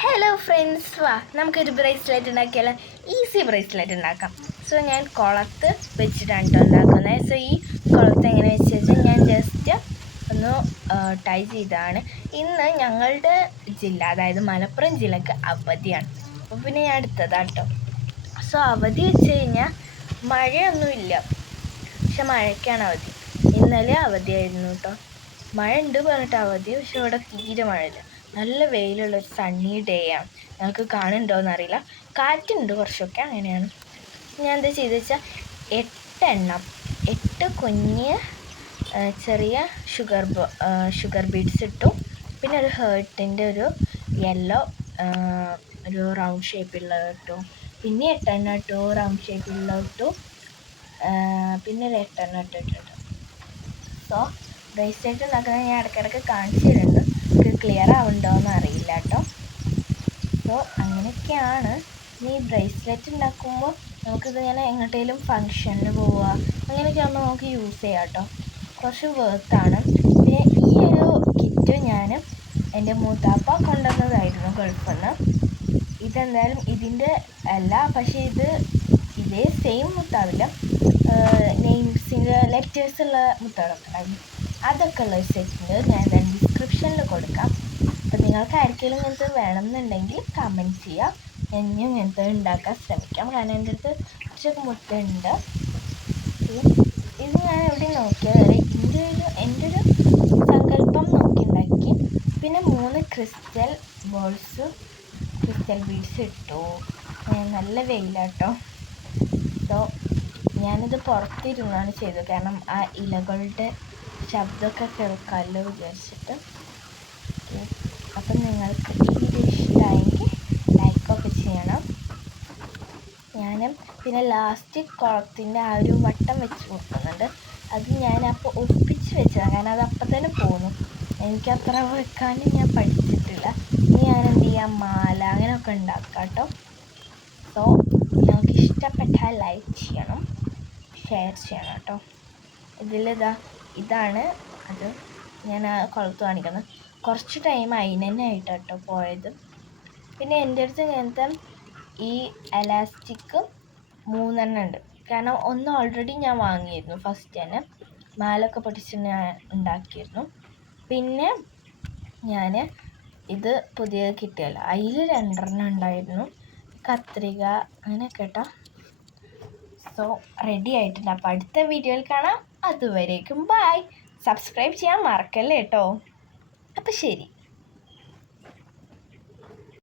Hello friends, വാ നമുക്കൊരു bracelet ഉണ്ടാക്കിയാലോ. ഈസി ബ്രേസ്ലെറ്റ് ഉണ്ടാക്കാം. സോ ഞാൻ കുളത്ത് വെച്ചിട്ടാണ് കേട്ടോ ഉണ്ടാക്കുന്നത്. സോ ഈ കുളത്ത് എങ്ങനെ വെച്ചാൽ ഞാൻ ജസ്റ്റ് ഒന്ന് ടൈ ചെയ്തതാണ്. ഇന്ന് ഞങ്ങളുടെ ജില്ല, അതായത് മലപ്പുറം ജില്ലക്ക് അവധിയാണ്. അപ്പോൾ പിന്നെ ഞാൻ എടുത്തതാണ് കേട്ടോ. സോ അവധി വെച്ച് കഴിഞ്ഞാൽ മഴയൊന്നുമില്ല, പക്ഷെ മഴയ്ക്കാണ് അവധി. ഇന്നലെ അവധിയായിരുന്നു കേട്ടോ. മഴ ഉണ്ട് പറഞ്ഞിട്ട് അവധി, പക്ഷെ ഇവിടെ തീരെ മഴയില്ല. നല്ല വെയിലുള്ളൊരു സണ്ണി ഡേ ആണ്. ഞങ്ങൾക്ക് കാണുന്നുണ്ടോയെന്ന് അറിയില്ല. കാറ്റുണ്ട് കുറച്ചൊക്കെ, അങ്ങനെയാണ്. ഞാൻ എന്താ ചെയ്തെന്ന് വെച്ചാൽ 8 കുഞ്ഞ് ചെറിയ ഷുഗർ ബീഡ്സ് ഇട്ടു. പിന്നെ ഒരു ഹേർട്ടിൻ്റെ ഒരു യെല്ലോ ഒരു റൗണ്ട് ഷേപ്പുള്ളത് ഇട്ടു. പിന്നെ 8 ഇട്ടു, റൗണ്ട് ഷേപ്പുള്ള ഇട്ടു. പിന്നെ ഒരു 8 ഇട്ടിട്ടുണ്ട്. സോ ബ്രേസ്ലെറ്റ് ഉണ്ടാക്കുന്നത് ഞാൻ ഇടയ്ക്കിടയ്ക്ക് കാണിച്ചു തരുന്നുണ്ട്. ക്ലിയർ ആവുന്നുണ്ടോയെന്ന് അറിയില്ല കേട്ടോ. സോ അങ്ങനെയൊക്കെയാണ്. ഇനി ബ്രേസ്ലെറ്റ് ഉണ്ടാക്കുമ്പോൾ നമുക്കിത് ഇങ്ങനെ എങ്ങോട്ടേലും ഫങ്ഷന് പോവുക അങ്ങനെയൊക്കെ ആകുമ്പോൾ നമുക്ക് യൂസ് ചെയ്യാം കേട്ടോ. കുറച്ച് വേർത്താണ്. പിന്നെ ഈ ഒരു കിറ്റ് ഞാൻ എൻ്റെ മൂത്താപ്പ കൊണ്ടുവന്നതായിരുന്നു ഗൾഫിൽ നിന്ന്. ഇതെന്തായാലും ഇതിൻ്റെ അല്ല, പക്ഷേ ഇതേ സെയിം മുത്താവില്ല. നെയിംസിൻ്റെ ലെറ്റേഴ്സുള്ള മുത്തുകളൊക്കെ ഉണ്ടായിരുന്നു. അതൊക്കെ ഉള്ള ഒരു സെറ്റുണ്ട്. ഞാൻ എന്തായാലും ഡിസ്ക്രിപ്ഷനിൽ കൊടുക്കാം. അപ്പോൾ നിങ്ങൾക്ക് ആർക്കെങ്കിലും ഇങ്ങനത്തെ വേണമെന്നുണ്ടെങ്കിൽ കമൻറ്റ് ചെയ്യാം. ഞാൻ ഇങ്ങനത്തെ ഉണ്ടാക്കാൻ ശ്രമിക്കാം. കാരണം എൻ്റെ അടുത്ത് കുറച്ചൊക്കെ മുത്തുണ്ട്. ഇത് ഞാൻ എവിടെ നോക്കിയാൽ വരെ എൻ്റെ ഒരു സങ്കല്പം നോക്കി ഉണ്ടാക്കി. പിന്നെ 3 ക്രിസ്റ്റൽ ബീഡ്സ് ഇട്ടു. നല്ല വെയിലാട്ടോ. സോ ഞാനിത് പുറത്തിരുന്നാണ് ചെയ്തത്, കാരണം ആ ഇലകളുടെ ശബ്ദമൊക്കെ കേൾക്കാമല്ലോ വിചാരിച്ചിട്ട്. അപ്പം നിങ്ങൾക്ക് ഈ വീഡിയോ ഇഷ്ടമായെങ്കിൽ ലൈക്കൊക്കെ ചെയ്യണം. പിന്നെ ലാസ്റ്റ് കുളത്തിൻ്റെ ആ ഒരു വട്ടം വെച്ച് കൊടുക്കുന്നുണ്ട്. അത് ഞാനപ്പോൾ ഒപ്പിച്ച് വെച്ചതാണ്, കാരണം അത് അപ്പം തന്നെ പോന്നു. എനിക്കത്ര വെക്കാനും ഞാൻ പഠിച്ചിട്ടില്ല. ഇനി ഞാൻ എന്ത് ചെയ്യാം, മാല അങ്ങനെയൊക്കെ ഉണ്ടാക്കാം കേട്ടോ. സോ നിങ്ങൾക്ക് ഇഷ്ടപ്പെട്ടാൽ ലൈക്ക് ചെയ്യണം, ഷെയർ ചെയ്യണം കേട്ടോ. ഇതാണ് അത്. ഞാൻ ആ കുളത്ത് കാണിക്കുന്നത്. കുറച്ച് ടൈം അതിന് തന്നെ ആയിട്ടാണ് കേട്ടോ പോയത്. പിന്നെ എൻ്റെ അടുത്ത് ഇങ്ങനത്തെ ഈ എലാസ്റ്റിക് 3 ഉണ്ട്. കാരണം ഒന്ന് ഓൾറെഡി ഞാൻ വാങ്ങിയിരുന്നു. ഫസ്റ്റ് തന്നെ മാലൊക്കെ പൊട്ടിച്ച് ഞാൻ ഉണ്ടാക്കിയിരുന്നു. പിന്നെ ഞാൻ ഇത് പുതിയ കിട്ടിയല്ലോ, അതിൽ 2 ഉണ്ടായിരുന്നു. കത്രിക അങ്ങനെയൊക്കെ കേട്ടോ. സോ റെഡി ആയിട്ടുണ്ട്. അപ്പോൾ അടുത്ത വീഡിയോയിൽ കാണാം. അതുവരേക്കും ബൈ. സബ്സ്ക്രൈബ് ചെയ്യാൻ മറക്കല്ലേ കേട്ടോ. അപ്പോൾ ശരി.